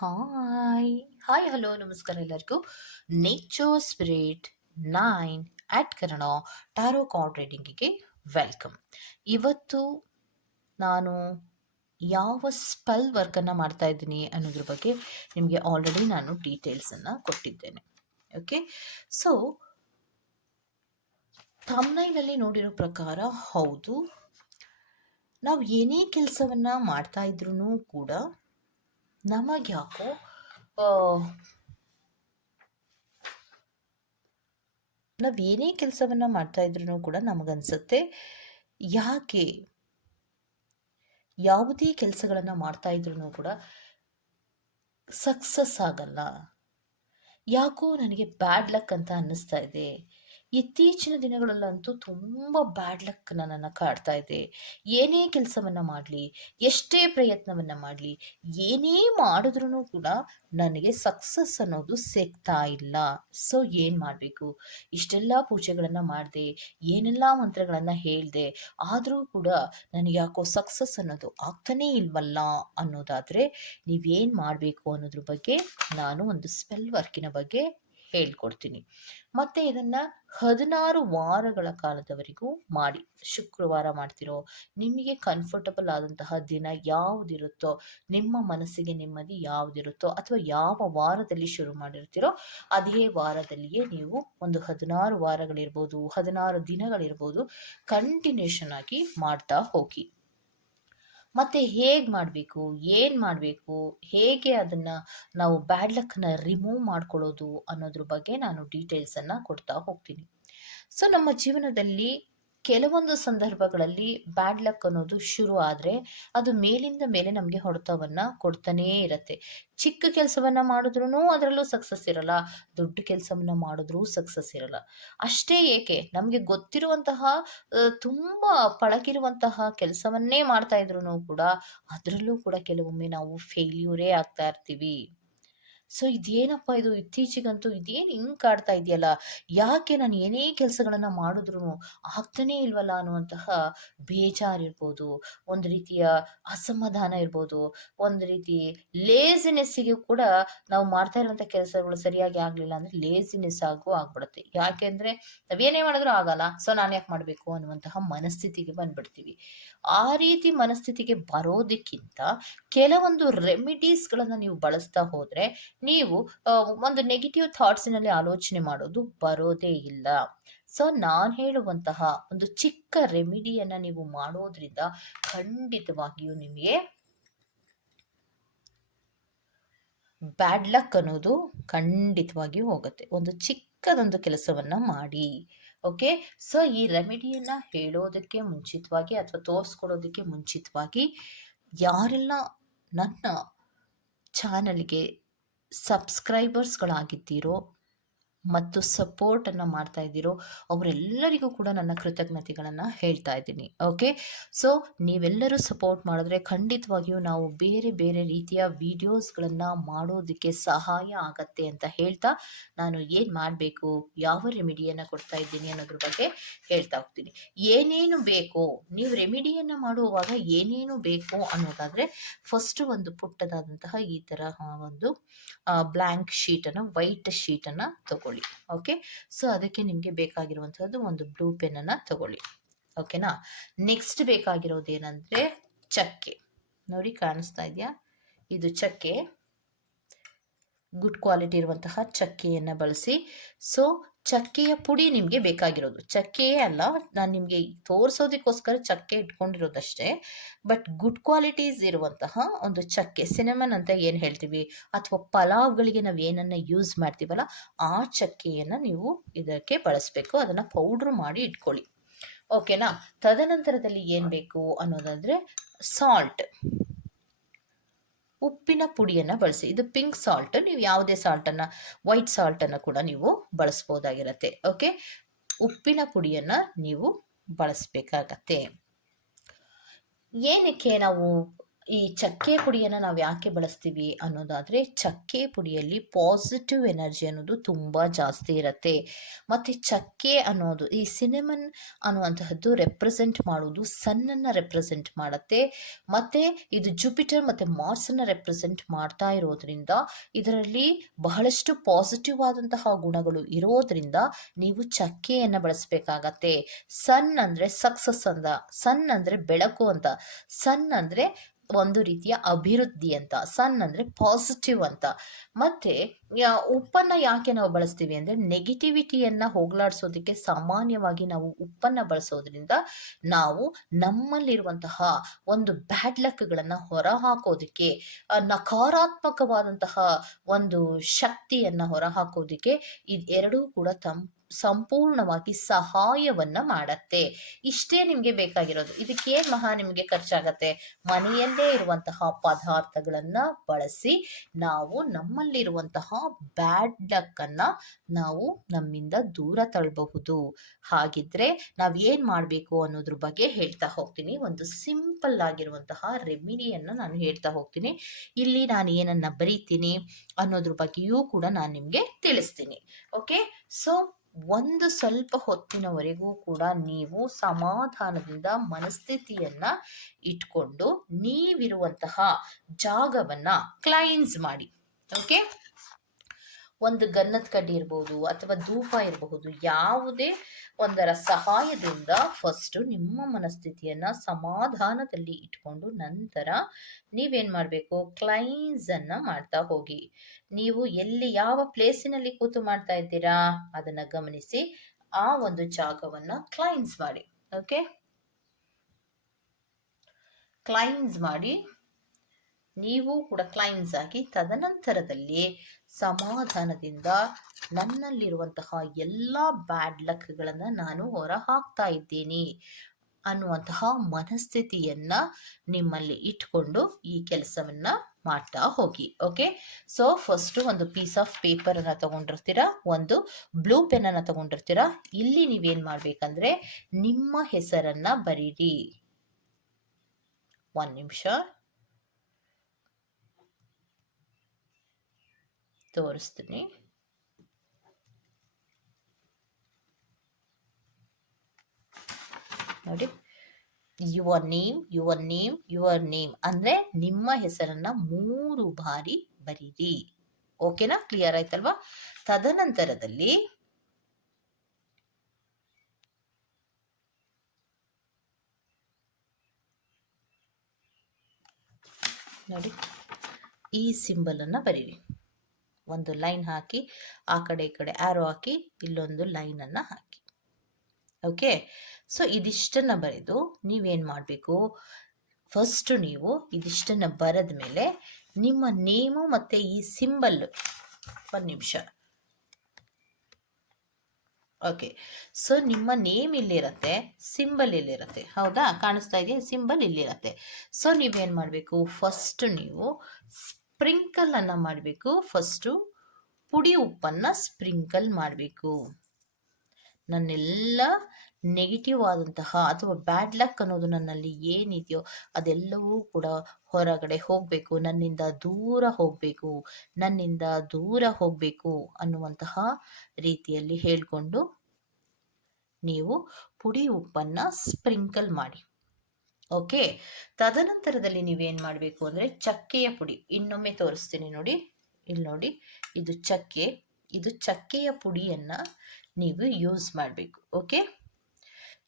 Hi hi hello ನಮಸ್ಕಾರ ಎಲ್ಲರಿಗೂ. Nature spirit 9 at Kannada tarot card ರೀಡಿಂಗಿಗೆ ವೆಲ್ಕಮ್. ಇವತ್ತು ನಾನು ಯಾವ ಸ್ಪೆಲ್ ವರ್ಕನ್ನು ಮಾಡ್ತಾ ಇದ್ದೀನಿ ಅನ್ನೋದ್ರ ಬಗ್ಗೆ ನಿಮಗೆ ಆಲ್ರೆಡಿ ನಾನು ಡೀಟೇಲ್ಸನ್ನು ಕೊಟ್ಟಿದ್ದೇನೆ. ಓಕೆ, ಸೊ ಥಂಬ್ನೈಲಲ್ಲಿ ನೋಡಿರೋ ಪ್ರಕಾರ ಹೌದು, ನಾವು ಏನೇ ಕೆಲಸವನ್ನು ಮಾಡ್ತಾ ಇದ್ರೂ ಕೂಡ ನಮಗ್ಯಾಕೋ ನಾವು ಏನೇ ಕೆಲಸವನ್ನು ಮಾಡ್ತಾ ಇದ್ರೂ ಕೂಡ ನಮಗನ್ಸುತ್ತೆ, ಯಾಕೆ ಯಾವುದೇ ಕೆಲಸಗಳನ್ನು ಮಾಡ್ತಾ ಇದ್ರೂ ಕೂಡ ಸಕ್ಸಸ್ ಆಗಲ್ಲ, ಯಾಕೋ ನನಗೆ ಬ್ಯಾಡ್ ಲಕ್ ಅಂತ ಅನ್ನಿಸ್ತಾ ಇದೆ. ಇತ್ತೀಚಿನ ದಿನಗಳಲ್ಲಂತೂ ತುಂಬ ಬ್ಯಾಡ್ ಲಕ್ ನನ್ನನ್ನು ಕಾಡ್ತಾ ಇದೆ. ಏನೇ ಕೆಲಸವನ್ನು ಮಾಡಲಿ, ಎಷ್ಟೇ ಪ್ರಯತ್ನವನ್ನು ಮಾಡಲಿ, ಏನೇ ಮಾಡಿದ್ರೂ ಕೂಡ ನನಗೆ ಸಕ್ಸಸ್ ಅನ್ನೋದು ಸಿಗ್ತಾ ಇಲ್ಲ. ಸೊ ಏನು ಮಾಡಬೇಕು? ಇಷ್ಟೆಲ್ಲ ಪೂಜೆಗಳನ್ನು ಮಾಡಿದೆ, ಏನೆಲ್ಲ ಮಂತ್ರಗಳನ್ನು ಹೇಳಿದೆ, ಆದರೂ ಕೂಡ ನನಗೆ ಯಾಕೋ ಸಕ್ಸಸ್ ಅನ್ನೋದು ಆಗ್ತಾನೇ ಇಲ್ವಲ್ಲ ಅನ್ನೋದಾದರೆ ನೀವೇನು ಮಾಡಬೇಕು ಅನ್ನೋದ್ರ ಬಗ್ಗೆ ನಾನು ಒಂದು ಸ್ಪೆಲ್ ವರ್ಕಿನ ಬಗ್ಗೆ ಹೇಳ್ಕೊಡ್ತೀನಿ. ಮತ್ತು ಇದನ್ನು 16 ವಾರಗಳ ಕಾಲದವರೆಗೂ ಮಾಡಿ. ಶುಕ್ರವಾರ ಮಾಡ್ತಿರೋ, ನಿಮಗೆ ಕಂಫರ್ಟಬಲ್ ಆದಂತಹ ದಿನ ಯಾವುದಿರುತ್ತೋ, ನಿಮ್ಮ ಮನಸ್ಸಿಗೆ ನೆಮ್ಮದಿ ಯಾವುದಿರುತ್ತೋ, ಅಥವಾ ಯಾವ ವಾರದಲ್ಲಿ ಶುರು ಮಾಡಿರ್ತೀರೋ ಅದೇ ವಾರದಲ್ಲಿಯೇ ನೀವು ಒಂದು 16 ವಾರಗಳಿರ್ಬೋದು, 16 ದಿನಗಳಿರ್ಬೋದು, ಕಂಟಿನ್ಯೂಷನ್ ಆಗಿ ಮಾಡ್ತಾ ಹೋಗಿ. ಮತ್ತು ಹೇಗೆ ಮಾಡಬೇಕು, ಏನು ಮಾಡಬೇಕು, ಹೇಗೆ ಅದನ್ನು ನಾವು ಬ್ಯಾಡ್ ಲಕ್ಕನ್ನು ರಿಮೂವ್ ಮಾಡ್ಕೊಳ್ಳೋದು ಅನ್ನೋದ್ರ ಬಗ್ಗೆ ನಾನು ಡೀಟೇಲ್ಸನ್ನು ಕೊಡ್ತಾ ಹೋಗ್ತೀನಿ. ಸೊ ನಮ್ಮ ಜೀವನದಲ್ಲಿ ಕೆಲವೊಂದು ಸಂದರ್ಭಗಳಲ್ಲಿ ಬ್ಯಾಡ್ ಲಕ್ ಅನ್ನೋದು ಶುರು ಆದರೆ ಅದು ಮೇಲಿಂದ ಮೇಲೆ ನಮಗೆ ಹೊಡೆತವನ್ನು ಕೊಡ್ತಾನೇ ಇರುತ್ತೆ. ಚಿಕ್ಕ ಕೆಲಸವನ್ನು ಮಾಡಿದ್ರೂ ಅದರಲ್ಲೂ ಸಕ್ಸಸ್ ಇರಲ್ಲ, ದೊಡ್ಡ ಕೆಲಸವನ್ನು ಮಾಡಿದ್ರೂ ಸಕ್ಸಸ್ ಇರಲ್ಲ. ಅಷ್ಟೇ ಏಕೆ, ನಮಗೆ ಗೊತ್ತಿರುವಂತಹ ತುಂಬ ಪಳಗಿರುವಂತಹ ಕೆಲಸವನ್ನೇ ಮಾಡ್ತಾ ಇದ್ರೂ ಕೂಡ ಅದರಲ್ಲೂ ಕೂಡ ಕೆಲವೊಮ್ಮೆ ನಾವು ಫೇಲ್ಯೂರೇ ಆಗ್ತಾ ಇರ್ತೀವಿ. ಸೊ ಇದೇನಪ್ಪ ಇದು, ಇತ್ತೀಚೆಗಂತೂ ಇದೇನು ಹಿಂಗೆ ಕಾಡ್ತಾ ಇದೆಯಲ್ಲ, ಯಾಕೆ ನಾನು ಏನೇ ಕೆಲಸಗಳನ್ನು ಮಾಡಿದ್ರೂ ಆಗ್ತಾನೇ ಇಲ್ವಲ್ಲ ಅನ್ನುವಂತಹ ಬೇಜಾರಿರ್ಬೋದು, ಒಂದು ರೀತಿಯ ಅಸಮಾಧಾನ ಇರ್ಬೋದು, ಒಂದು ರೀತಿ ಲೇಸಿನೆಸ್ಸಿಗೆ ಕೂಡ ನಾವು ಮಾಡ್ತಾ ಇರುವಂಥ ಕೆಲಸಗಳು ಸರಿಯಾಗಿ ಆಗಲಿಲ್ಲ ಅಂದರೆ ಲೇಸಿನೆಸ್ ಆಗ್ಬಿಡುತ್ತೆ. ಯಾಕೆಂದರೆ ನಾವೇನೇ ಮಾಡಿದ್ರೂ ಆಗಲ್ಲ, ಸೊ ನಾನು ಯಾಕೆ ಮಾಡಬೇಕು ಅನ್ನುವಂತಹ ಮನಸ್ಥಿತಿಗೆ ಬಂದ್ಬಿಡ್ತೀವಿ. ಆ ರೀತಿ ಮನಸ್ಥಿತಿಗೆ ಬರೋದಕ್ಕಿಂತ ಕೆಲವೊಂದು ರೆಮಿಡೀಸ್ಗಳನ್ನು ನೀವು ಬಳಸ್ತಾ ಹೋದರೆ ನೀವು ಒಂದು ನೆಗೆಟಿವ್ ಥಾಟ್ಸಿನಲ್ಲಿ ಆಲೋಚನೆ ಮಾಡೋದು ಬರೋದೇ ಇಲ್ಲ. ಸೊ ನಾನು ಹೇಳುವಂತಹ ಒಂದು ಚಿಕ್ಕ ರೆಮಿಡಿಯನ್ನು ನೀವು ಮಾಡೋದ್ರಿಂದ ಖಂಡಿತವಾಗಿಯೂ ನಿಮಗೆ ಬ್ಯಾಡ್ ಲಕ್ ಅನ್ನೋದು ಖಂಡಿತವಾಗಿಯೂ ಹೋಗುತ್ತೆ. ಒಂದು ಚಿಕ್ಕದೊಂದು ಕೆಲಸವನ್ನು ಮಾಡಿ. ಓಕೆ, ಸೊ ಈ ರೆಮಿಡಿಯನ್ನು ಹೇಳೋದಕ್ಕೆ ಮುಂಚಿತವಾಗಿ ಅಥವಾ ತೋರಿಸ್ಕೊಡೋದಕ್ಕೆ ಮುಂಚಿತವಾಗಿ ಯಾರೆಲ್ಲ ನನ್ನ ಚಾನಲ್ಗೆ ಸಬ್ಸ್ಕ್ರೈಬರ್ಸ್ಗಳಾಗಿದ್ದೀರೋ ಮತ್ತು ಸಪೋರ್ಟನ್ನು ಮಾಡ್ತಾ ಇದ್ದೀರೋ ಅವರೆಲ್ಲರಿಗೂ ಕೂಡ ನನ್ನ ಕೃತಜ್ಞತೆಗಳನ್ನು ಹೇಳ್ತಾ ಇದ್ದೀನಿ. ಓಕೆ, ಸೊ ನೀವೆಲ್ಲರೂ ಸಪೋರ್ಟ್ ಮಾಡಿದ್ರೆ ಖಂಡಿತವಾಗಿಯೂ ನಾವು ಬೇರೆ ಬೇರೆ ರೀತಿಯ ವಿಡಿಯೋಸ್ಗಳನ್ನು ಮಾಡೋದಕ್ಕೆ ಸಹಾಯ ಆಗತ್ತೆ ಅಂತ ಹೇಳ್ತಾ ನಾನು ಏನು ಮಾಡಬೇಕು, ಯಾವ ರೆಮಿಡಿಯನ್ನು ಕೊಡ್ತಾ ಇದ್ದೀನಿ ಅನ್ನೋದ್ರ ಬಗ್ಗೆ ಹೇಳ್ತಾ ಹೋಗ್ತೀನಿ. ಏನೇನು ಬೇಕು, ನೀವು ರೆಮಿಡಿಯನ್ನು ಮಾಡುವಾಗ ಏನೇನು ಬೇಕು ಅನ್ನೋದಾದರೆ ಫಸ್ಟು ಒಂದು ಪುಟ್ಟದಾದಂತಹ ಈ ಥರ ಒಂದು ಬ್ಲ್ಯಾಂಕ್ ಶೀಟನ್ನು, ವೈಟ್ ಶೀಟನ್ನು ತಗೊಳ್ಳಿ. ಓಕೆ, ಸೊ ಅದಕ್ಕೆ ನಿಮಗೆ ಬೇಕಾಗಿರುವಂಥದ್ದು ಒಂದು ಬ್ಲೂ ಪೆನ್ನನ್ನು ತಗೊಳ್ಳಿ. ಓಕೆನಾ. ನೆಕ್ಸ್ಟ್ ಬೇಕಾಗಿರೋದು ಏನಂದರೆ ಚಕ್ಕೆ. ನೋಡಿ ಕಾಣಿಸ್ತಾ ಇದೆಯಾ, ಇದು ಚಕ್ಕೆ, ಗುಡ್ ಕ್ವಾಲಿಟಿ ಇರುವಂತಹ ಚಕ್ಕೆಯನ್ನು ಬಳಸಿ. ಸೊ ಚಕ್ಕೆಯ ಪುಡಿ ನಿಮಗೆ ಬೇಕಾಗಿರೋದು, ಚಕ್ಕೆಯೇ ಅಲ್ಲ, ನಾನು ನಿಮಗೆ ತೋರಿಸೋದಕ್ಕೋಸ್ಕರ ಚಕ್ಕೆ ಇಟ್ಕೊಂಡಿರೋದಷ್ಟೇ. ಬಟ್ ಗುಡ್ ಕ್ವಾಲಿಟೀಸ್ ಇರುವಂತಹ ಒಂದು ಚಕ್ಕೆ, ಸಿನಮನ್ ಅಂತ ಏನು ಹೇಳ್ತೀವಿ, ಅಥವಾ ಪಲಾವ್ಗಳಿಗೆ ನಾವು ಏನನ್ನು ಯೂಸ್ ಮಾಡ್ತೀವಲ್ಲ ಆ ಚಕ್ಕೆಯನ್ನು ನೀವು ಇದಕ್ಕೆ ಬಳಸಬೇಕು. ಅದನ್ನು ಪೌಡ್ರ್ ಮಾಡಿ ಇಟ್ಕೊಳ್ಳಿ. ಓಕೆನಾ. ತದನಂತರದಲ್ಲಿ ಏನು ಬೇಕು ಅನ್ನೋದಾದರೆ ಸಾಲ್ಟ್, ಉಪ್ಪಿನ ಪುಡಿಯನ್ನು ಬಳಸಿ. ಇದು ಪಿಂಕ್ ಸಾಲ್ಟ್, ನೀವು ಯಾವುದೇ ಸಾಲ್ಟನ್ನು, ವೈಟ್ ಸಾಲ್ಟನ್ನು ಕೂಡ ನೀವು ಬಳಸ್ಬೋದಾಗಿರುತ್ತೆ. ಓಕೆ, ಉಪ್ಪಿನ ಪುಡಿಯನ್ನು ನೀವು ಬಳಸಬೇಕಾಗತ್ತೆ. ಏನಕ್ಕೆ ನಾವು ಈ ಚಕ್ಕೆ ಪುಡಿಯನ್ನು ನಾವು ಯಾಕೆ ಬಳಸ್ತೀವಿ ಅನ್ನೋದಾದರೆ, ಚಕ್ಕೆ ಪುಡಿಯಲ್ಲಿ ಪಾಸಿಟಿವ್ ಎನರ್ಜಿ ಅನ್ನೋದು ತುಂಬ ಜಾಸ್ತಿ ಇರುತ್ತೆ. ಮತ್ತು ಚಕ್ಕೆ ಅನ್ನೋದು, ಈ ಸಿನೆಮನ್ ಅನ್ನುವಂತಹದ್ದು ರೆಪ್ರೆಸೆಂಟ್ ಮಾಡೋದು ಸನ್ನನ್ನು ರೆಪ್ರೆಸೆಂಟ್ ಮಾಡುತ್ತೆ. ಮತ್ತು ಇದು ಜುಪಿಟರ್ ಮತ್ತು ಮಾರ್ಸನ್ನು ರೆಪ್ರೆಸೆಂಟ್ ಮಾಡ್ತಾ ಇರೋದ್ರಿಂದ ಇದರಲ್ಲಿ ಬಹಳಷ್ಟು ಪಾಸಿಟಿವ್ ಆದಂತಹ ಗುಣಗಳು ಇರೋದ್ರಿಂದ ನೀವು ಚಕ್ಕೆಯನ್ನು ಬಳಸಬೇಕಾಗತ್ತೆ. ಸನ್ ಅಂದರೆ ಸಕ್ಸಸ್ ಅಂತ, ಸನ್ ಅಂದರೆ ಬೆಳಕು ಅಂತ, ಸನ್ ಅಂದರೆ ಒಂದು ರೀತಿಯ ಅಭಿವೃದ್ಧಿ ಅಂತ, ಸನ್ ಅಂದರೆ ಪಾಸಿಟಿವ್ ಅಂತ. ಮತ್ತು ಉಪ್ಪನ್ನು ಯಾಕೆ ನಾವು ಬಳಸ್ತೀವಿ ಅಂದರೆ, ನೆಗೆಟಿವಿಟಿಯನ್ನು ಹೋಗಲಾಡಿಸೋದಕ್ಕೆ ಸಾಮಾನ್ಯವಾಗಿ ನಾವು ಉಪ್ಪನ್ನು ಬಳಸೋದ್ರಿಂದ ನಾವು ನಮ್ಮಲ್ಲಿರುವಂತಹ ಒಂದು ಬ್ಯಾಡ್ ಲಕ್ಗಳನ್ನು ಹೊರಹಾಕೋದಕ್ಕೆ, ನಕಾರಾತ್ಮಕವಾದಂತಹ ಒಂದು ಶಕ್ತಿಯನ್ನು ಹೊರಹಾಕೋದಕ್ಕೆ ಇದೆರಡೂ ಕೂಡ ಸಂಪೂರ್ಣವಾಗಿ ಸಹಾಯವನ್ನು ಮಾಡತ್ತೆ. ಇಷ್ಟೇ ನಿಮಗೆ ಬೇಕಾಗಿರೋದು. ಇದಕ್ಕೇನು ನಿಮಗೆ ಖರ್ಚಾಗತ್ತೆ? ಮನೆಯಲ್ಲೇ ಇರುವಂತಹ ಪದಾರ್ಥಗಳನ್ನು ಬಳಸಿ ನಾವು ನಮ್ಮಲ್ಲಿರುವಂತಹ ಬ್ಯಾಡ್ ಲಕ್ಕನ್ನು ನಾವು ನಮ್ಮಿಂದ ದೂರ ತಳ್ಳಬಹುದು. ಹಾಗಿದ್ರೆ ನಾವು ಏನು ಮಾಡಬೇಕು ಅನ್ನೋದ್ರ ಬಗ್ಗೆ ಹೇಳ್ತಾ ಹೋಗ್ತೀನಿ. ಒಂದು ಸಿಂಪಲ್ ಆಗಿರುವಂತಹ ರೆಮಿಡಿಯನ್ನು ನಾನು ಹೇಳ್ತಾ ಹೋಗ್ತೀನಿ. ಇಲ್ಲಿ ನಾನು ಏನನ್ನ ಬರೀತೀನಿ ಅನ್ನೋದ್ರ ಬಗ್ಗೆಯೂ ಕೂಡ ನಾನು ನಿಮಗೆ ತಿಳಿಸ್ತೀನಿ. ಓಕೆ, ಸೊ ಒಂದು ಸ್ವಲ್ಪ ಹೊತ್ತಿನವರೆಗೂ ಕೂಡ ನೀವು ಸಮಾಧಾನದಿಂದ ಮನಸ್ಥಿತಿಯನ್ನ ಇಟ್ಕೊಂಡು ನೀವಿರುವಂತಹ ಜಾಗವನ್ನ ಕ್ಲೈನ್ಸ್ ಮಾಡಿ. ಓಕೆ, ಒಂದು ಗಂಧದ ಕಡ್ಡಿ ಇರಬಹುದು ಅಥವಾ ಧೂಪ ಇರಬಹುದು, ಯಾವುದೇ ಒಂದರ ಸಹಾಯದಿಂದ ಫಸ್ಟು ನಿಮ್ಮ ಮನಸ್ಥಿತಿಯನ್ನು ಸಮಾಧಾನದಲ್ಲಿ ಇಟ್ಕೊಂಡು ನಂತರ ನೀವೇನು ಮಾಡಬೇಕು, ಕ್ಲೈನ್ಸನ್ನು ಮಾಡ್ತಾ ಹೋಗಿ. ನೀವು ಎಲ್ಲಿ ಯಾವ ಪ್ಲೇಸಿನಲ್ಲಿ ಕೂತು ಮಾಡ್ತಾ ಇದ್ದೀರಾ ಅದನ್ನು ಗಮನಿಸಿ ಆ ಒಂದು ಜಾಗವನ್ನು ಕ್ಲೈನ್ಸ್ ಮಾಡಿ. ಓಕೆ, ಕ್ಲೈನ್ಸ್ ಮಾಡಿ ನೀವು ಕೂಡ ಕ್ಲೈನ್ಸ್ ಆಗಿ ತದನಂತರದಲ್ಲಿ ಸಮಾಧಾನದಿಂದ ನನ್ನಲ್ಲಿರುವಂತಹ ಎಲ್ಲ ಬ್ಯಾಡ್ ಲಕ್ಗಳನ್ನು ನಾನು ಹೊರ ಹಾಕ್ತಾ ಇದ್ದೀನಿ ಅನ್ನುವಂತಹ ಮನಸ್ಥಿತಿಯನ್ನ ನಿಮ್ಮಲ್ಲಿ ಇಟ್ಕೊಂಡು ಈ ಕೆಲಸವನ್ನ ಮಾಡ್ತಾ ಹೋಗಿ. ಓಕೆ, ಸೊ ಫಸ್ಟು ಒಂದು ಪೀಸ್ ಆಫ್ ಪೇಪರನ್ನು ತಗೊಂಡಿರ್ತೀರಾ, ಒಂದು ಬ್ಲೂ ಪೆನ್ನನ್ನು ತಗೊಂಡಿರ್ತೀರಾ. ಇಲ್ಲಿ ನೀವೇನು ಮಾಡಬೇಕಂದ್ರೆ ನಿಮ್ಮ ಹೆಸರನ್ನ ಬರೀರಿ. ಒಂದು ನಿಮಿಷ ತೋರಿಸ್ತೀನಿ. ನೋಡಿ, your name your name your name ಅಂದ್ರೆ ನಿಮ್ಮ ಹೆಸರನ್ನ 3 ಬಾರಿ ಬರೀರಿ. ಓಕೆನಾ, ಕ್ಲಿಯರ್ ಆಯ್ತಲ್ವಾ? ತದನಂತರದಲ್ಲಿ ನೋಡಿ, ಈ ಸಿಂಬಲ್ ಅನ್ನ ಬರೀರಿ. ಒಂದು ಲೈನ್ ಹಾಕಿ, ಆ ಕಡೆ ಈ ಕಡೆ ಆರೋ ಹಾಕಿ, ಇಲ್ಲೊಂದು ಲೈನ್ ಅನ್ನ ಹಾಕಿ. ಓಕೆ, ಸೊ ಇದಿಷ್ಟನ್ನು ಬರೆದು ನೀವೇನು ಮಾಡಬೇಕು, ಫಸ್ಟು ನೀವು ಇದಿಷ್ಟನ್ನು ಬರೆದ ಮೇಲೆ ನಿಮ್ಮ ನೇಮು ಮತ್ತು ಈ ಸಿಂಬಲ್, ಒಂದು ನಿಮಿಷ. ಓಕೆ, ಸೊ ನಿಮ್ಮ ನೇಮ್ ಇಲ್ಲಿರುತ್ತೆ, ಸಿಂಬಲ್ ಇಲ್ಲಿರುತ್ತೆ, ಹೌದಾ? ಕಾಣಿಸ್ತಾ ಇದೆಯಾ? ಸಿಂಬಲ್ ಇಲ್ಲಿರುತ್ತೆ. ಸೊ ನೀವೇನು ಮಾಡಬೇಕು, ಫಸ್ಟ್ ನೀವು ಸ್ಪ್ರಿಂಕಲ್ ಅನ್ನು ಮಾಡಬೇಕು. ಫಸ್ಟು ಪುಡಿ ಉಪ್ಪನ್ನು ಸ್ಪ್ರಿಂಕಲ್ ಮಾಡಬೇಕು. ನನ್ನೆಲ್ಲ ನೆಗೆಟಿವ್ ಆದಂತಹ ಅಥವಾ ಬ್ಯಾಡ್ ಲಕ್ ಅನ್ನೋದು ನನ್ನಲ್ಲಿ ಏನಿದೆಯೋ ಅದೆಲ್ಲವೂ ಕೂಡ ಹೊರಗಡೆ ಹೋಗಬೇಕು, ನನ್ನಿಂದ ದೂರ ಹೋಗಬೇಕು, ನನ್ನಿಂದ ದೂರ ಹೋಗಬೇಕು ಅನ್ನುವಂತಹ ರೀತಿಯಲ್ಲಿ ಹೇಳಿಕೊಂಡು ನೀವು ಪುಡಿ ಉಪ್ಪನ್ನು ಸ್ಪ್ರಿಂಕಲ್ ಮಾಡಿ. ಓಕೆ, ತದನಂತರದಲ್ಲಿ ನೀವೇನು ಮಾಡಬೇಕು ಅಂದರೆ ಚಕ್ಕೆಯ ಪುಡಿ, ಇನ್ನೊಮ್ಮೆ ತೋರಿಸ್ತೀನಿ ನೋಡಿ, ಇಲ್ಲಿ ನೋಡಿ, ಇದು ಚಕ್ಕೆ, ಇದು ಚಕ್ಕೆಯ ಪುಡಿಯನ್ನು ನೀವು ಯೂಸ್ ಮಾಡಬೇಕು. ಓಕೆ,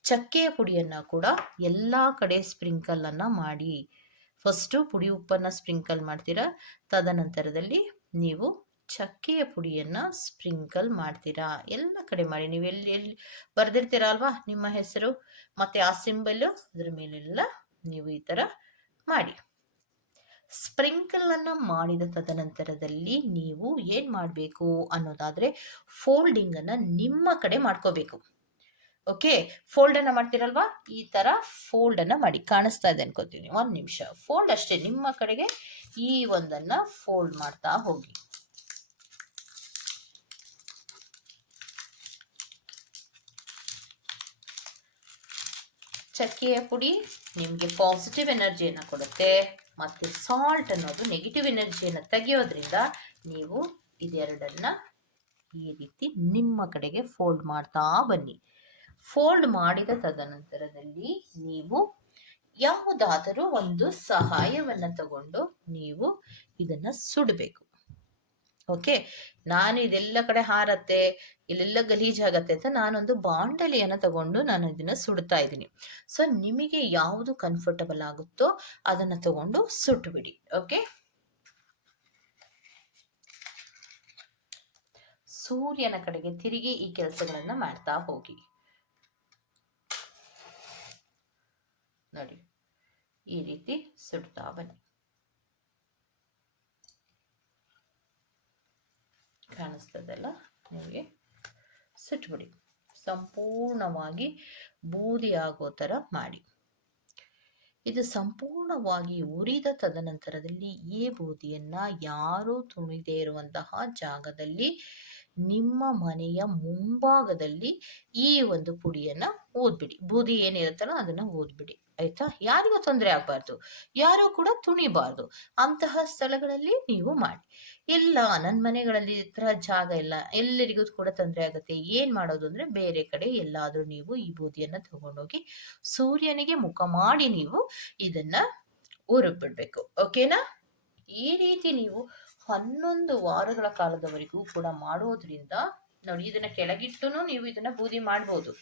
ಚಕ್ಕೆಯ ಪುಡಿಯನ್ನು ಕೂಡ ಎಲ್ಲ ಕಡೆ ಸ್ಪ್ರಿಂಕಲನ್ನು ಮಾಡಿ. ಫಸ್ಟು ಪುಡಿ ಉಪ್ಪನ್ನು ಸ್ಪ್ರಿಂಕಲ್ ಮಾಡ್ತೀರಾ, ತದನಂತರದಲ್ಲಿ ನೀವು ಚಕ್ಕೆಯ ಪುಡಿಯನ್ನು ಸ್ಪ್ರಿಂಕಲ್ ಮಾಡ್ತೀರಾ. ಎಲ್ಲ ಕಡೆ ಮಾಡಿ. ನೀವು ಎಲ್ಲಿ ಎಲ್ಲಿ ಬರೆದಿರ್ತೀರ ಅಲ್ವಾ ನಿಮ್ಮ ಹೆಸರು ಮತ್ತು ಆ ಸಿಂಬಲ್, ಅದ್ರ ಮೇಲೆಲ್ಲ ನೀವು ಈ ಥರ ಮಾಡಿ. ಸ್ಪ್ರಿಂಕಲನ್ನು ಮಾಡಿದ ತದನಂತರದಲ್ಲಿ ನೀವು ಏನು ಮಾಡಬೇಕು ಅನ್ನೋದಾದರೆ ಫೋಲ್ಡಿಂಗನ್ನು ನಿಮ್ಮ ಕಡೆ ಮಾಡ್ಕೋಬೇಕು. ಓಕೆ, ಫೋಲ್ಡನ್ನು ಮಾಡ್ತೀರಲ್ವಾ, ಈ ಥರ ಫೋಲ್ಡನ್ನು ಮಾಡಿ. ಕಾಣಿಸ್ತಾ ಇದೆ ಅನ್ಕೋತೀನಿ, ಒಂದು ನಿಮಿಷ. ಫೋಲ್ಡ್ ಅಷ್ಟೇ, ನಿಮ್ಮ ಕಡೆಗೆ ಈ ಒಂದನ್ನು ಫೋಲ್ಡ್ ಮಾಡ್ತಾ ಹೋಗಿ. ಚಕ್ಕೆಯ ಪುಡಿ ನಿಮಗೆ ಪಾಸಿಟಿವ್ ಎನರ್ಜಿಯನ್ನು ಕೊಡುತ್ತೆ ಮತ್ತು ಸಾಲ್ಟ್ ಅನ್ನೋದು ನೆಗೆಟಿವ್ ಎನರ್ಜಿಯನ್ನು ತೆಗೆಯೋದ್ರಿಂದ ನೀವು ಇದೆರಡನ್ನ ಈ ರೀತಿ ನಿಮ್ಮ ಕಡೆಗೆ ಫೋಲ್ಡ್ ಮಾಡ್ತಾ ಬನ್ನಿ. ಫೋಲ್ಡ್ ಮಾಡಿದ ತದನಂತರದಲ್ಲಿ ನೀವು ಯಾವುದಾದರೂ ಒಂದು ಸಹಾಯವನ್ನು ತಗೊಂಡು ನೀವು ಇದನ್ನ ಸುಡಬೇಕು. ಓಕೆ, ನಾನು ಇದೆಲ್ಲ ಕಡೆ ಹಾರತ್ತೆ, ಇಲ್ಲೆಲ್ಲ ಗಲೀಜಾಗತ್ತೆ ಅಂತ ನಾನೊಂದು ಬಾಂಡಲಿಯನ್ನು ತಗೊಂಡು ನಾನು ಇದನ್ನ ಸುಡ್ತಾ ಇದ್ದೀನಿ. ಸೊ ನಿಮಗೆ ಯಾವುದು ಕಂಫರ್ಟಬಲ್ ಆಗುತ್ತೋ ಅದನ್ನ ತಗೊಂಡು ಸುಟ್ಬಿಡಿ. ಓಕೆ, ಸೂರ್ಯನ ಕಡೆಗೆ ತಿರುಗಿ ಈ ಕೆಲಸಗಳನ್ನ ಮಾಡ್ತಾ ಹೋಗಿ. ನೋಡಿ, ಈ ರೀತಿ ಸುಡ್ತಾ ಬನ್ನಿ. ಕಾಣಿಸ್ತದಲ್ಲ ನಿಮಗೆ? ಸುಟ್ಬಿಡಿ. ಸಂಪೂರ್ಣವಾಗಿ ಬೂದಿ ಆಗೋ ಥರ ಮಾಡಿ. ಇದು ಸಂಪೂರ್ಣವಾಗಿ ಉರಿದ ತದನಂತರದಲ್ಲಿ ಈ ಬೂದಿಯನ್ನ ಯಾರೂ ತುಣಿದೇ ಇರುವಂತಹ ಜಾಗದಲ್ಲಿ ನಿಮ್ಮ ಮನೆಯ ಮುಂಭಾಗದಲ್ಲಿ ಈ ಒಂದು ಪುಡಿಯನ್ನ ಊದ್ಬಿಡಿ. ಬೂದಿ ಏನಿರುತ್ತಲ್ಲ ಅದನ್ನ ಊದ್ಬಿಡಿ. ಆಯ್ತಾ? ಯಾರಿಗೂ ತೊಂದರೆ ಆಗ್ಬಾರ್ದು, ಯಾರು ಕೂಡ ತುಣಿಬಾರ್ದು. ಅಂತಹ ಸ್ಥಳಗಳಲ್ಲಿ ನೀವು ಮಾಡಿ. ಇಲ್ಲ ನನ್ನ ಮನೆಗಳಲ್ಲಿ ಈ ತರ ಜಾಗ ಇಲ್ಲ, ಎಲ್ಲರಿಗೂ ಕೂಡ ತೊಂದರೆ ಆಗುತ್ತೆ, ಏನ್ ಮಾಡೋದು ಅಂದ್ರೆ ಬೇರೆ ಕಡೆ ಎಲ್ಲಾದ್ರೂ ನೀವು ಈ ಬೂದಿಯನ್ನ ತಗೊಂಡೋಗಿ ಸೂರ್ಯನಿಗೆ ಮುಖ ಮಾಡಿ ನೀವು ಇದನ್ನ ಊರಿಬಿಡ್ಬೇಕು. ಓಕೆನಾ? ಈ ರೀತಿ ನೀವು 11 ವಾರಗಳ ಕಾಲದವರೆಗೂ ಕೂಡ ಮಾಡೋದ್ರಿಂದ ನೋಡಿ, ಇದನ್ನ ಕೆಳಗಿಟ್ಟುನು ನೀವು ಇದನ್ನ ಬೂದಿ ಮಾಡ್ಬೋದು.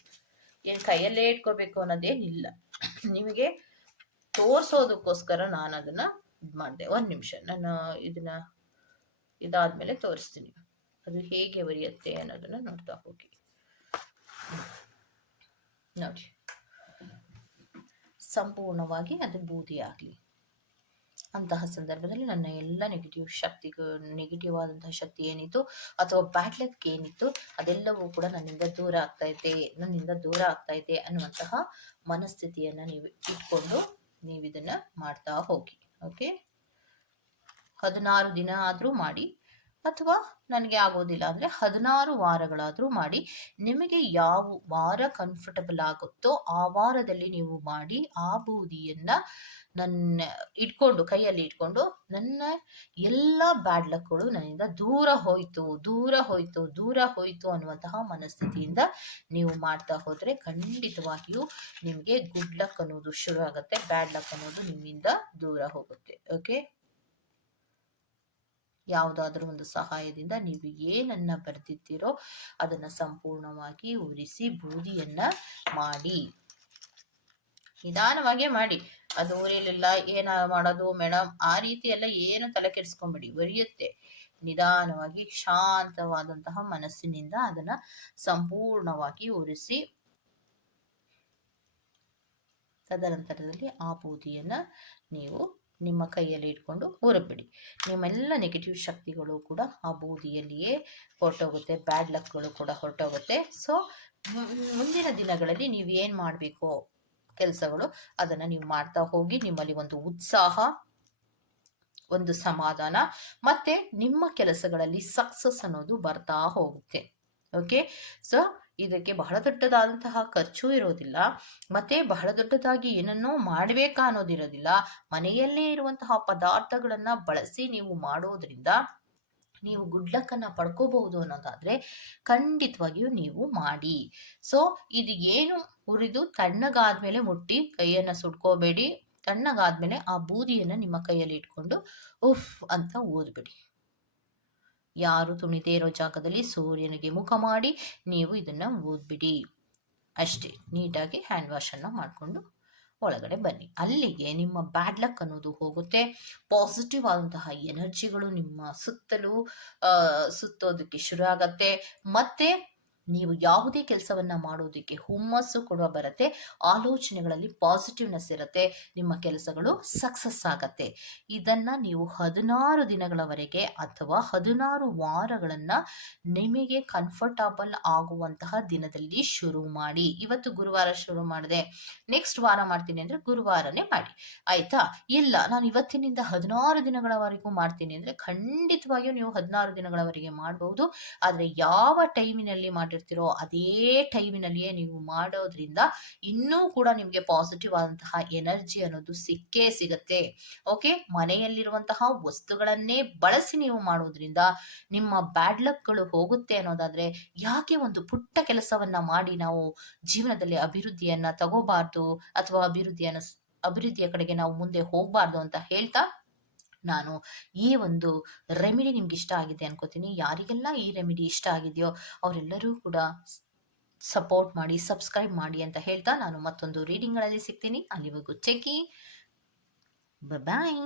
ಏನ್ ಕೈಯಲ್ಲೇ ಇಟ್ಕೋಬೇಕು ಅನ್ನೋದೇನಿಲ್ಲ. ನಿಮಗೆ ತೋರ್ಸೋದಕ್ಕೋಸ್ಕರ ನಾನು ಅದನ್ನ ಇದು ಮಾಡಿದೆ. 1 ನಿಮಿಷ ನಾನು ಇದನ್ನ ಇದಾದ್ಮೇಲೆ ತೋರಿಸ್ತೀನಿ ಅದು ಹೇಗೆ ಉರಿಯುತ್ತೆ ಅನ್ನೋದನ್ನ ನೋಡ್ತಾ ಹೋಗಿ. ನೋಡಿ, ಸಂಪೂರ್ಣವಾಗಿ ಅದು ಬೂದಿ ಆಗಲಿ. ಅಂತಹ ಸಂದರ್ಭದಲ್ಲಿ ನನ್ನ ಎಲ್ಲ ನೆಗೆಟಿವ್ ಆದಂತಹ ಶಕ್ತಿ ಏನಿತ್ತು ಅಥವಾ ಬ್ಯಾಡ್ ಲಕ್ ಏನಿತ್ತು ಅದೆಲ್ಲವೂ ಕೂಡ ನನ್ನಿಂದ ದೂರ ಆಗ್ತಾ ಇದೆ ಅನ್ನುವಂತಹ ಮನಸ್ಥಿತಿಯನ್ನ ನೀವು ಇಟ್ಕೊಂಡು ನೀವು ಇದನ್ನ ಮಾಡ್ತಾ ಹೋಗಿ. ಓಕೆ, 16 ದಿನ ಆದ್ರೂ ಮಾಡಿ, ಅಥವಾ ನನಗೆ ಆಗೋದಿಲ್ಲ ಅಂದ್ರೆ 16 ವಾರಗಳಾದ್ರೂ ಮಾಡಿ. ನಿಮಗೆ ಯಾವ ವಾರ ಕಂಫರ್ಟಬಲ್ ಆಗುತ್ತೋ ಆ ವಾರದಲ್ಲಿ ನೀವು ಮಾಡಿ. ಆ ಬೂದಿಯನ್ನ ಕೈಯಲ್ಲಿ ಇಟ್ಕೊಂಡು ನನ್ನ ಎಲ್ಲ ಬ್ಯಾಡ್ ಲಕ್ಗಳು ನನ್ನಿಂದ ದೂರ ಹೋಯ್ತು ಅನ್ನುವಂತಹ ಮನಸ್ಥಿತಿಯಿಂದ ನೀವು ಮಾಡ್ತಾ ಹೋದ್ರೆ ಖಂಡಿತವಾಗಿಯೂ ನಿಮಗೆ ಗುಡ್ ಲಕ್ ಅನ್ನೋದು ಶುರು ಆಗುತ್ತೆ, ಬ್ಯಾಡ್ ಲಕ್ ಅನ್ನೋದು ನಿಮ್ಮಿಂದ ದೂರ ಹೋಗುತ್ತೆ. ಓಕೆ, ಯಾವುದಾದ್ರೂ ಒಂದು ಸಹಾಯದಿಂದ ನೀವು ಏನನ್ನ ಬರೆದಿದ್ದೀರೋ ಅದನ್ನ ಸಂಪೂರ್ಣವಾಗಿ ಉರಿಸಿ ಬೂದಿಯನ್ನ ಮಾಡಿ. ನಿಧಾನವಾಗೇ ಮಾಡಿ. ಅದು ಉರಿಲಿಲ್ಲ ಏನ ಮಾಡೋದು ಮೇಡಮ್, ಆ ರೀತಿ ಎಲ್ಲ ಏನು ತಲೆ ಕೆಡಿಸ್ಕೊಂಬಿಡಿ, ಉರಿಯುತ್ತೆ. ನಿಧಾನವಾಗಿ ಶಾಂತವಾದಂತಹ ಮನಸ್ಸಿನಿಂದ ಅದನ್ನ ಸಂಪೂರ್ಣವಾಗಿ ಉರಿಸಿ ತದನಂತರದಲ್ಲಿ ಆ ಬೂದಿಯನ್ನ ನೀವು ನಿಮ್ಮ ಕೈಯಲ್ಲಿ ಇಟ್ಕೊಂಡು ಊರಬಿಡಿ. ನಿಮ್ಮೆಲ್ಲ ನೆಗೆಟಿವ್ ಶಕ್ತಿಗಳು ಕೂಡ ಆ ಬೂದಿಯಲ್ಲಿಯೇ ಹೊರಟೋಗುತ್ತೆ, ಬ್ಯಾಡ್ ಲಕ್ಗಳು ಕೂಡ ಹೊರಟೋಗುತ್ತೆ. ಸೊ ಮುಂದಿನ ದಿನಗಳಲ್ಲಿ ನೀವು ಏನು ಮಾಡಬೇಕು ಕೆಲಸಗಳು ಅದನ್ನ ನೀವು ಮಾಡ್ತಾ ಹೋಗಿ. ನಿಮ್ಮಲ್ಲಿ ಒಂದು ಉತ್ಸಾಹ, ಒಂದು ಸಮಾಧಾನ, ಮತ್ತೆ ನಿಮ್ಮ ಕೆಲಸಗಳಲ್ಲಿ ಸಕ್ಸಸ್ ಅನ್ನೋದು ಬರ್ತಾ ಹೋಗುತ್ತೆ. ಓಕೆ, ಸೊ ಇದಕ್ಕೆ ಬಹಳ ದೊಡ್ಡದಾದಂತಹ ಖರ್ಚು ಇರೋದಿಲ್ಲ, ಮತ್ತೆ ಬಹಳ ದೊಡ್ಡದಾಗಿ ಏನನ್ನೋ ಮಾಡಬೇಕಾ ಅನ್ನೋದಿರೋದಿಲ್ಲ. ಮನೆಯಲ್ಲೇ ಇರುವಂತಹ ಪದಾರ್ಥಗಳನ್ನ ಬಳಸಿ ನೀವು ಮಾಡೋದ್ರಿಂದ ನೀವು ಗುಡ್ ಲಕ್ ಅನ್ನ ಪಡ್ಕೋಬಹುದು ಅನ್ನೋದಾದ್ರೆ ಖಂಡಿತವಾಗಿಯೂ ನೀವು ಮಾಡಿ. ಸೊ ಇದು ಏನು ಉರಿದು ತಣ್ಣಗಾದ್ಮೇಲೆ ಮುಟ್ಟಿ ಕೈಯನ್ನ ಸುಟ್ಕೋಬೇಡಿ. ತಣ್ಣಗಾದ್ಮೇಲೆ ಆ ಬೂದಿಯನ್ನ ನಿಮ್ಮ ಕೈಯಲ್ಲಿ ಇಟ್ಕೊಂಡು ಉಫ್ ಅಂತ ಊದ್ಬಿಡಿ. ಯಾರು ತುಣಿದೇ ಇರೋ ಜಾಗದಲ್ಲಿ ಸೂರ್ಯನಿಗೆ ಮುಖ ಮಾಡಿ ನೀವು ಇದನ್ನ ಊದ್ಬಿಡಿ. ಅಷ್ಟೇ. ನೀಟಾಗಿ ಹ್ಯಾಂಡ್ ವಾಶ್ ಅನ್ನ ಮಾಡಿಕೊಂಡು ಒಳಗಡೆ ಬನ್ನಿ. ಅಲ್ಲಿಗೆ ನಿಮ್ಮ ಬ್ಯಾಡ್ ಲಕ್ ಅನ್ನೋದು ಹೋಗುತ್ತೆ. ಪಾಸಿಟಿವ್ ಆದಂತಹ ಎನರ್ಜಿಗಳು ನಿಮ್ಮ ಸುತ್ತಲೂ ಸುತ್ತೋದಕ್ಕೆ ಶುರು ಆಗತ್ತೆ. ಮತ್ತೆ ನೀವು ಯಾವುದೇ ಕೆಲಸವನ್ನ ಮಾಡೋದಕ್ಕೆ ಹುಮ್ಮಸ್ಸು ಕೂಡ ಬರುತ್ತೆ. ಆಲೋಚನೆಗಳಲ್ಲಿ ಪಾಸಿಟಿವ್ನೆಸ್ ಇರುತ್ತೆ. ನಿಮ್ಮ ಕೆಲಸಗಳು ಸಕ್ಸಸ್ ಆಗತ್ತೆ. ಇದನ್ನ ನೀವು 16 ದಿನಗಳವರೆಗೆ ಅಥವಾ 16 ವಾರಗಳನ್ನ ನಿಮಗೆ ಕಂಫರ್ಟಬಲ್ ಆಗುವಂತಹ ದಿನದಲ್ಲಿ ಶುರು ಮಾಡಿ. ಇವತ್ತು ಗುರುವಾರ ಶುರು ಮಾಡಿದೆ, ನೆಕ್ಸ್ಟ್ ವಾರ ಮಾಡ್ತೀನಿ ಅಂದ್ರೆ ಗುರುವಾರನೇ ಮಾಡಿ. ಆಯ್ತಾ? ಇಲ್ಲ ನಾನು ಇವತ್ತಿನಿಂದ 16 ದಿನಗಳವರೆಗೂ ಮಾಡ್ತೀನಿ ಅಂದ್ರೆ ಖಂಡಿತವಾಗಿಯೂ ನೀವು 16 ದಿನಗಳವರೆಗೆ ಮಾಡಬಹುದು. ಆದ್ರೆ ಯಾವ ಟೈಮಿನಲ್ಲಿ ಮಾಡಿರ್ತೀವಿ ಮಾಡಿರ್ತೀರೋ ಅದೇ ಟೈಮಿನಲ್ಲಿಯೇ ನೀವು ಮಾಡೋದ್ರಿಂದ ಇನ್ನೂ ಕೂಡ ನಿಮಗೆ ಪಾಸಿಟಿವ್ ಆದಂತಹ ಎನರ್ಜಿ ಅನ್ನೋದು ಸಿಕ್ಕೇ ಸಿಗತ್ತೆ. ಓಕೆ, ಮನೆಯಲ್ಲಿರುವಂತಹ ವಸ್ತುಗಳನ್ನೇ ಬಳಸಿ ನೀವು ಮಾಡೋದ್ರಿಂದ ನಿಮ್ಮ ಬ್ಯಾಡ್ ಲಕ್ಗಳು ಹೋಗುತ್ತೆ ಅನ್ನೋದಾದ್ರೆ ಯಾಕೆ ಒಂದು ಪುಟ್ಟ ಕೆಲಸವನ್ನ ಮಾಡಿ ನಾವು ಜೀವನದಲ್ಲಿ ಅಭಿವೃದ್ಧಿಯನ್ನ ತಗೋಬಾರ್ದು, ಅಥವಾ ಅಭಿವೃದ್ಧಿಯ ಕಡೆಗೆ ನಾವು ಮುಂದೆ ಹೋಗಬಾರ್ದು ಅಂತ ಹೇಳ್ತಾ, ನಾನು ಈ ಒಂದು ರೆಮಿಡಿ ನಿಮ್ಗೆ ಇಷ್ಟ ಆಗಿದೆ ಅನ್ಕೋತೀನಿ. ಯಾರಿಗೆಲ್ಲ ಈ ರೆಮಿಡಿ ಇಷ್ಟ ಆಗಿದೆಯೋ ಅವರೆಲ್ಲರೂ ಕೂಡ ಸಪೋರ್ಟ್ ಮಾಡಿ, ಸಬ್ಸ್ಕ್ರೈಬ್ ಮಾಡಿ ಅಂತ ಹೇಳ್ತಾ ನಾನು ಮತ್ತೊಂದು ರೀಡಿಂಗ್ಗಳಲ್ಲಿ ಸಿಗ್ತೀನಿ. ಅಲ್ಲಿವರೆಗೂ ಚೆಕಿ, ಬಾಯ್.